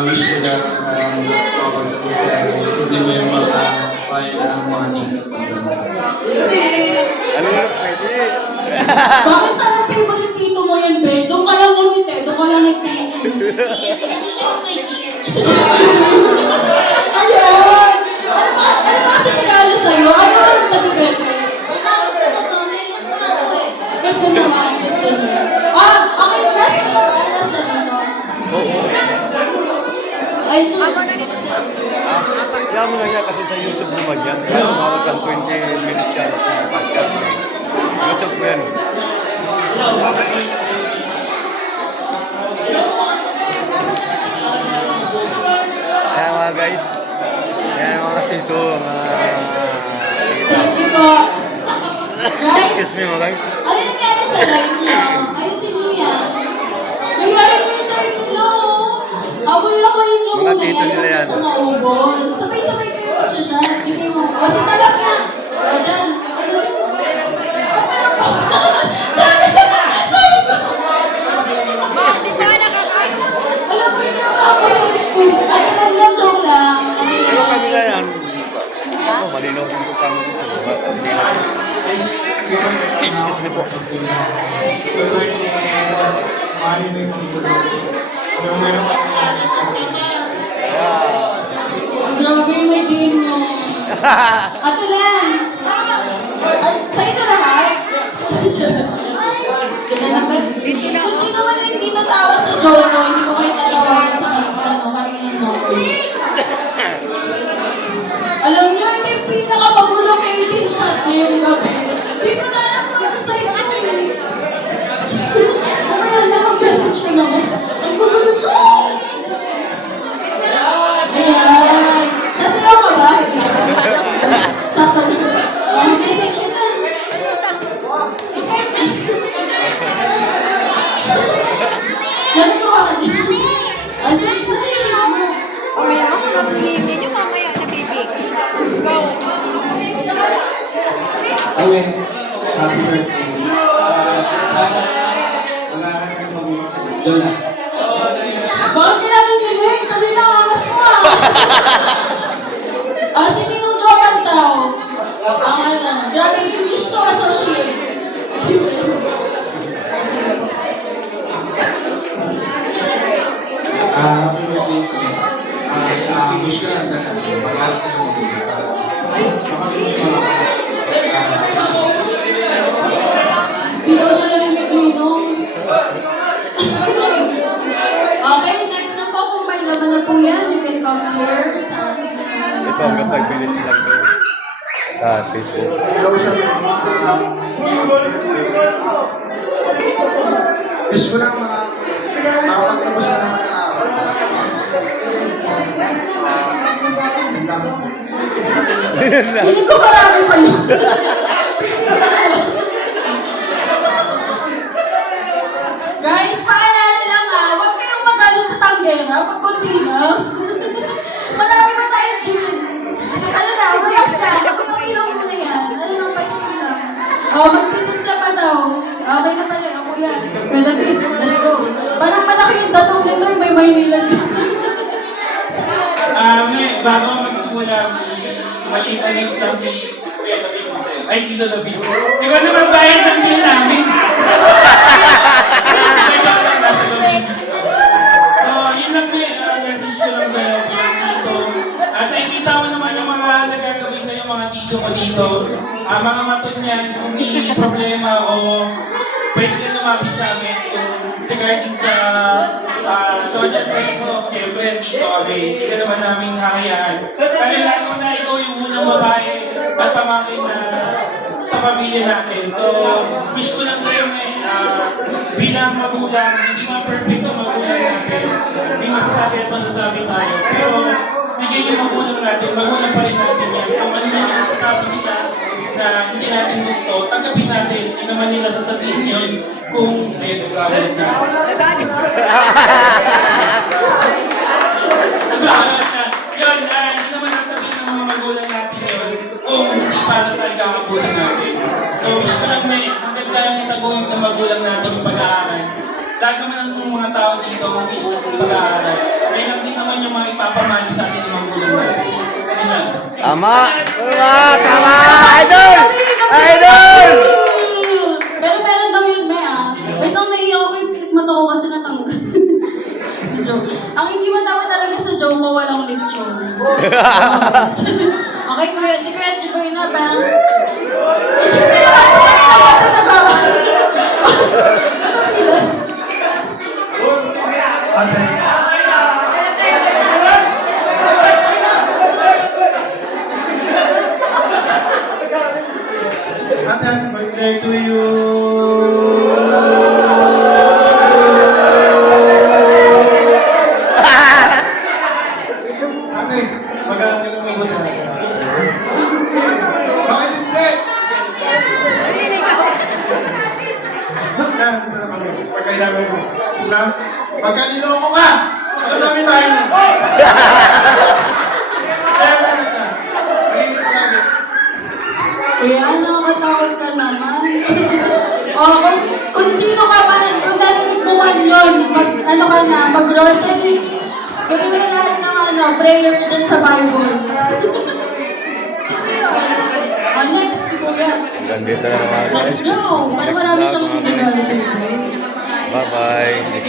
Wish ko lang mapagtapos tayo. Hindi mo yung mga file ng mga ticket. Ano na pwede? Bakit parang favorite tito mo yan, Ben? Doon ka lang ulit eh. Doon ka lang nag-tingin. Ayun! Ano ba kasi regalo sa'yo? Ano ba yung nabigay ko? Gusto naman, gusto naman. Okay, last na ba? Last na dito. Ay, so... Kaya mo lang yan kasi sa YouTube naman yan. Kaya umawag ang 20 minutes yan sa podcast. YouTube ko yan. Kaya mga guys, kaya mga tito, Thank you po. Guys, excuse me mga guys. ano yung nangyari sa live niyo? Ayusin mo yan. Nangyari ko yung live nila, oh. Habol ako yun yung Mga muna tito nila yan. Sa maubos. Sabay-sabay kayo magsasyan. Hindi mo. O, si Talap na. O, dyan. Alam mo yun yung kakasulit ko. Ay, lang, joke lang. Pero kami na yan. Ako, malinaw din ko kami dito. Excuse me po. Grabe yung may game mo. Ato lang. Ay, sa ito lahat? Kung sino man yung hindi natawa sa joke ko, hindi ko kayo tatawagan sa kainan mo. Alam niyo, ito yung pinakamagulong 18 shot ngayong gabi. Hindi ko na alam kung ano sa'yo ako eh. Kaya nakag-message ka naman. Ang gulo nito. Ayan. Nasayaw ka ba? Sakto na. Message ka na. Natutuwa ka din. Message ka na. Mamaya ako nabuhihin nyo, mamaya nabibig. Go! Amen. Happy birthday. Sana mag-aaral ka mabuti. Yun na. Bakit ka namin nilig? Kanina angas mo ah! Si Ninong Jokan daw. Ang ano, grabe yung wish to associate. Happy birthday. Wish ko lang sana mag-aaral ka mabuti. Hindi ko na narinig Ninong. Okay, next na po kung may laman na po yan, you can come here sa ating Ito hanggang 5 minutes lang to. Sa Facebook. Wish ko lang makapagtapos na naman ang araw. Hindi ko marami pa yun. Guys, paalala lang huwag kayong magalit sa tanggera pag konti na. Marami pa tayo, Jim. Ano na, relax na. Pagpakilaw mo na yan. Ano na, pagpakilaw na. Magpinit na pa daw. Okay na pala, ako yan. Pwede, let's go. Parang malaki yung datong nito, may Maynila dito. Bago magsimula, maliit-maliit lang si Kuya David Marcel. Ay, Tito David. Ikaw na magbayad ng bill namin. So, yun lang message ko lang sa'yo bilang dito. At nakikita mo naman yung mga nagagawin sa'yo, mga tito ko dito. Mga matod niyan, kung may problema o pwede ka lumapit sa amin regarding sa social media mo, siyempre dito kami, hindi ka naman namin kakayaan. Kailangan na ikaw yung unang babae at pamangkin na sa pamilya natin. So, wish ko lang sa'yo bilang magulang, hindi mga perfect ang magulang natin. May masasabi at masasabi tayo. Pero, bigay yung magulang natin, magulang pa rin natin yan. Kung ano na yung masasabi nila na hindi natin gusto, tanggapin natin. Hindi naman nila sasabihin yun kung, ayun, grabe na. Yun, hindi naman nasabihin ng mga magulang natin yun kung hindi para sa ikakabulan natin. So, wish ko lang ang ganda yung taguhin ng magulang natin yung pag-aaral. Lahat naman ng tao dito kung gusto sa pag-aaral. Kaya lang din naman yung mga ipapamali sa atin ng mga gulong. Ayan. Tama! Tama! Idol! Idol! Pero meron daw yun, May Wait lang, naiiyak ako yung pinagmata ko kasi natanggal. Joke. Ang hindi matawa talaga sa joke ko, walang lechon. Okay, kuya. Si Kuya Chiboy na, parang... Siyempre naman po kanina ako natatawa. Happy birthday to you! Ate, mag-aaral ka sa buta. Bakit hindi? Pagkailangan mo. Pagkaliloko ka! Ano namin tayo? Kuya, nakakatakot ka naman. Kung sino ka man, kung narinig mo man yun, mag-grocery, gawin mo na lahat ng prayer din sa Bible. Next, kuya. Nandito na naman. Let's go! Para marami siyang regalo sa iyo. Bye-bye.